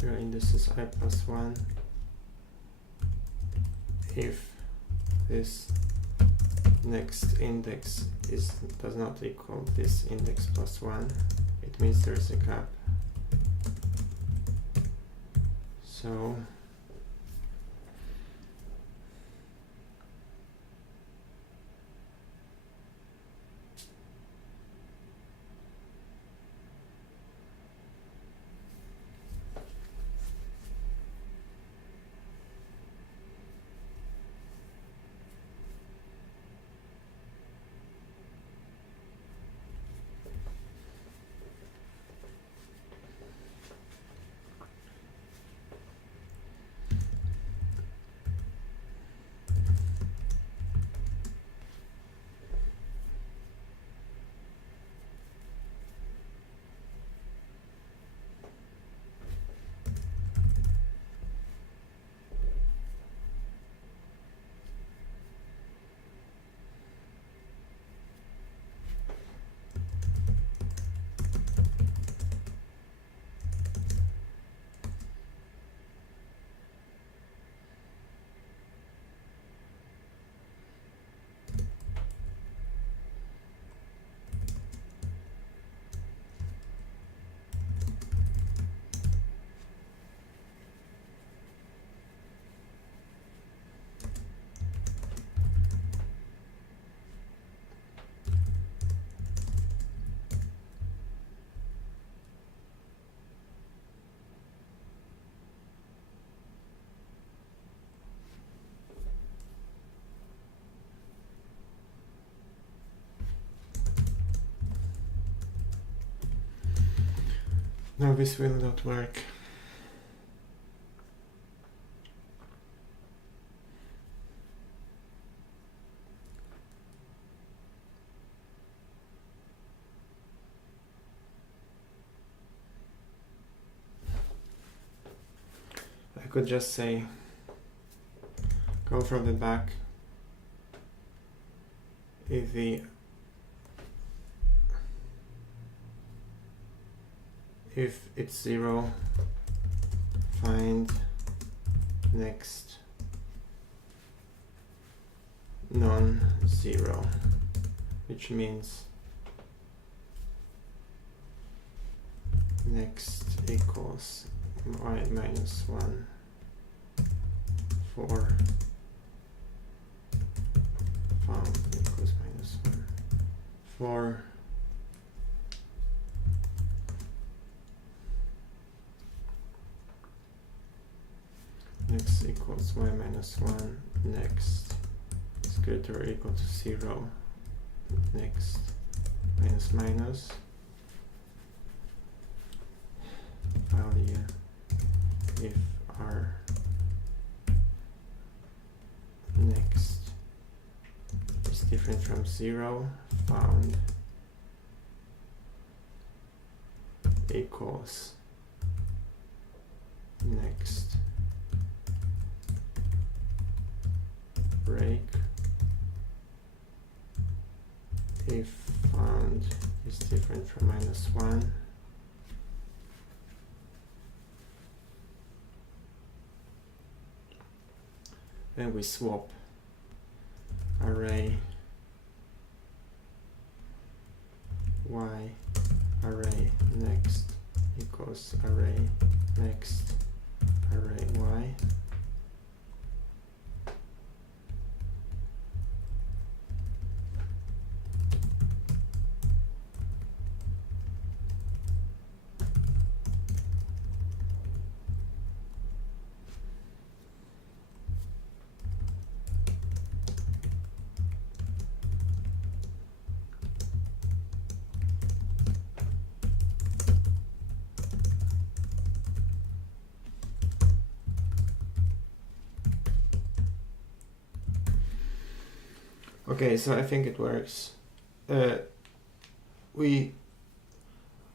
zero indices I plus 1 if this next index does not equal this index plus 1. It means there's a gap. So no, this will not work. I could just say go from the back if it's 0, find next non-zero, which means next equals y minus 1 for found equals minus 1 for next equals y minus 1, next is greater or equal to 0, next minus minus value if our next is different from 0, found equals next break if found is different from minus 1, then we swap array y array next equals array next array y. Okay, so I think it works. We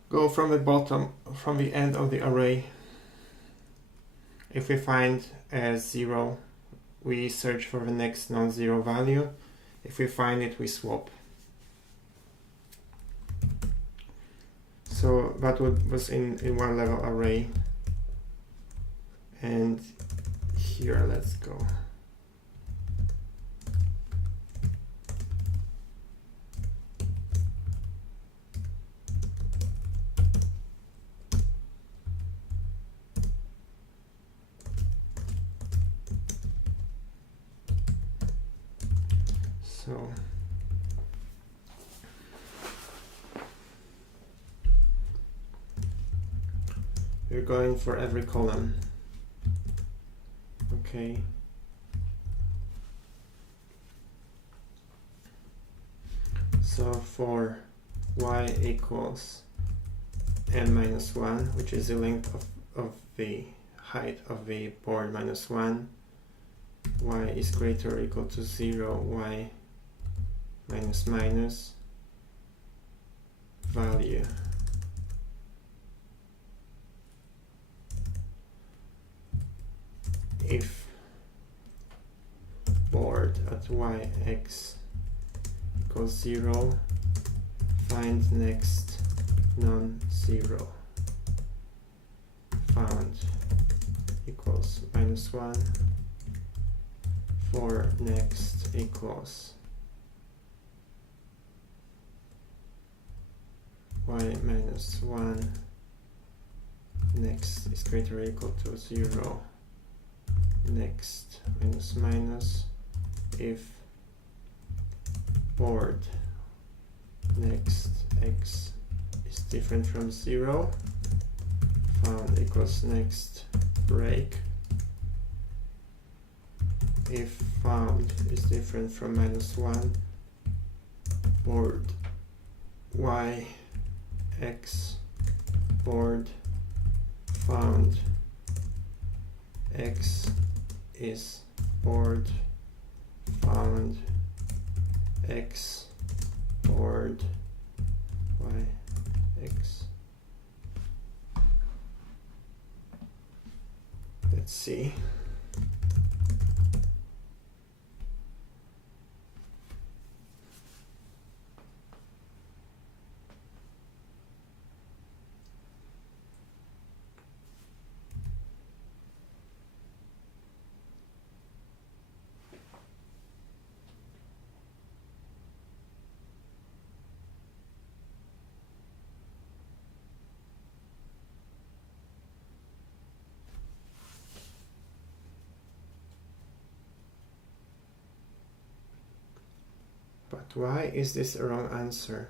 go from the bottom, from the end of the array. If we find a 0, we search for the next non-zero value. If we find it, we swap. So that was in one level array. And here, let's go. So we're going for every column. Okay. So for y equals n minus 1, which is the length of the height of the board minus 1, y is greater or equal to 0, y minus minus value if board at yx equals 0, find next non-zero. Found equals minus 1 for next equals y minus 1, next is greater or equal to 0, next minus minus if board next x is different from 0, found equals next break if found is different from minus 1, board y x board found x is board found x board y x. Let's see. But why is this a wrong answer?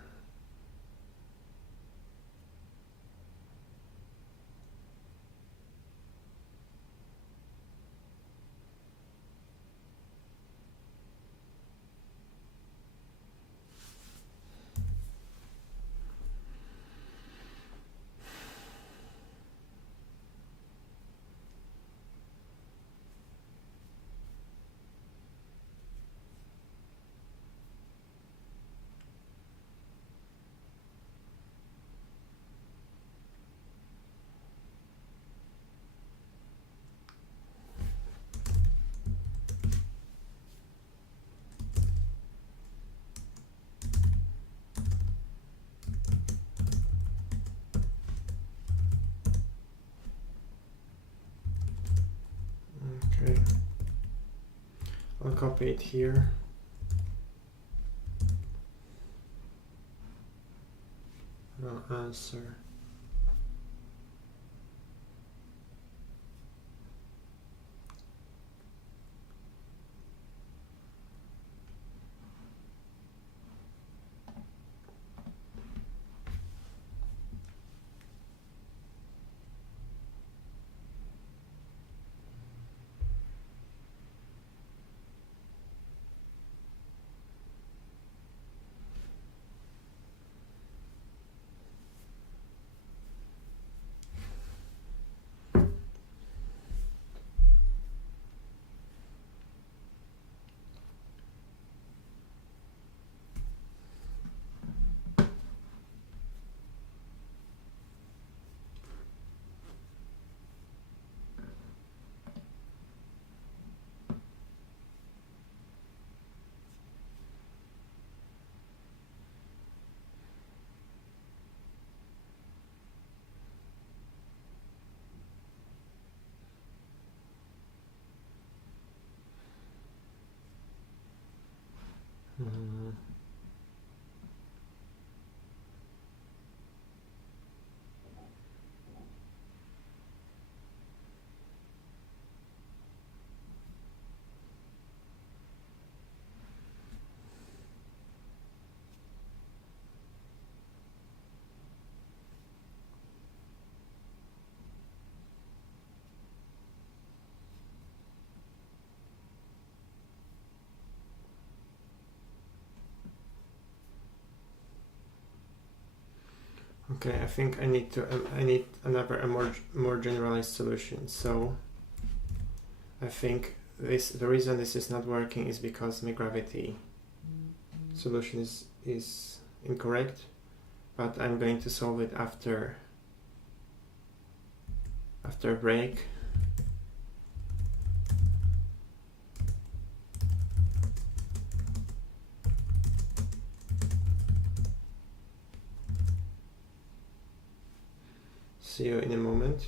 Okay, I'll copy it here. No answer. Okay, I think I need another more generalized solution. So I think the reason this is not working is because my gravity solution is incorrect, but I'm going to solve it after a break. See you in a moment.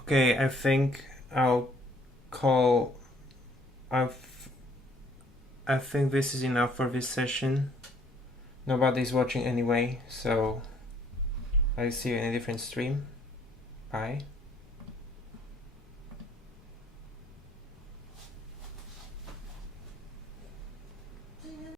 Okay, I think I'll call. I think this is enough for this session. Nobody's watching anyway, so I'll see you in a different stream. Bye.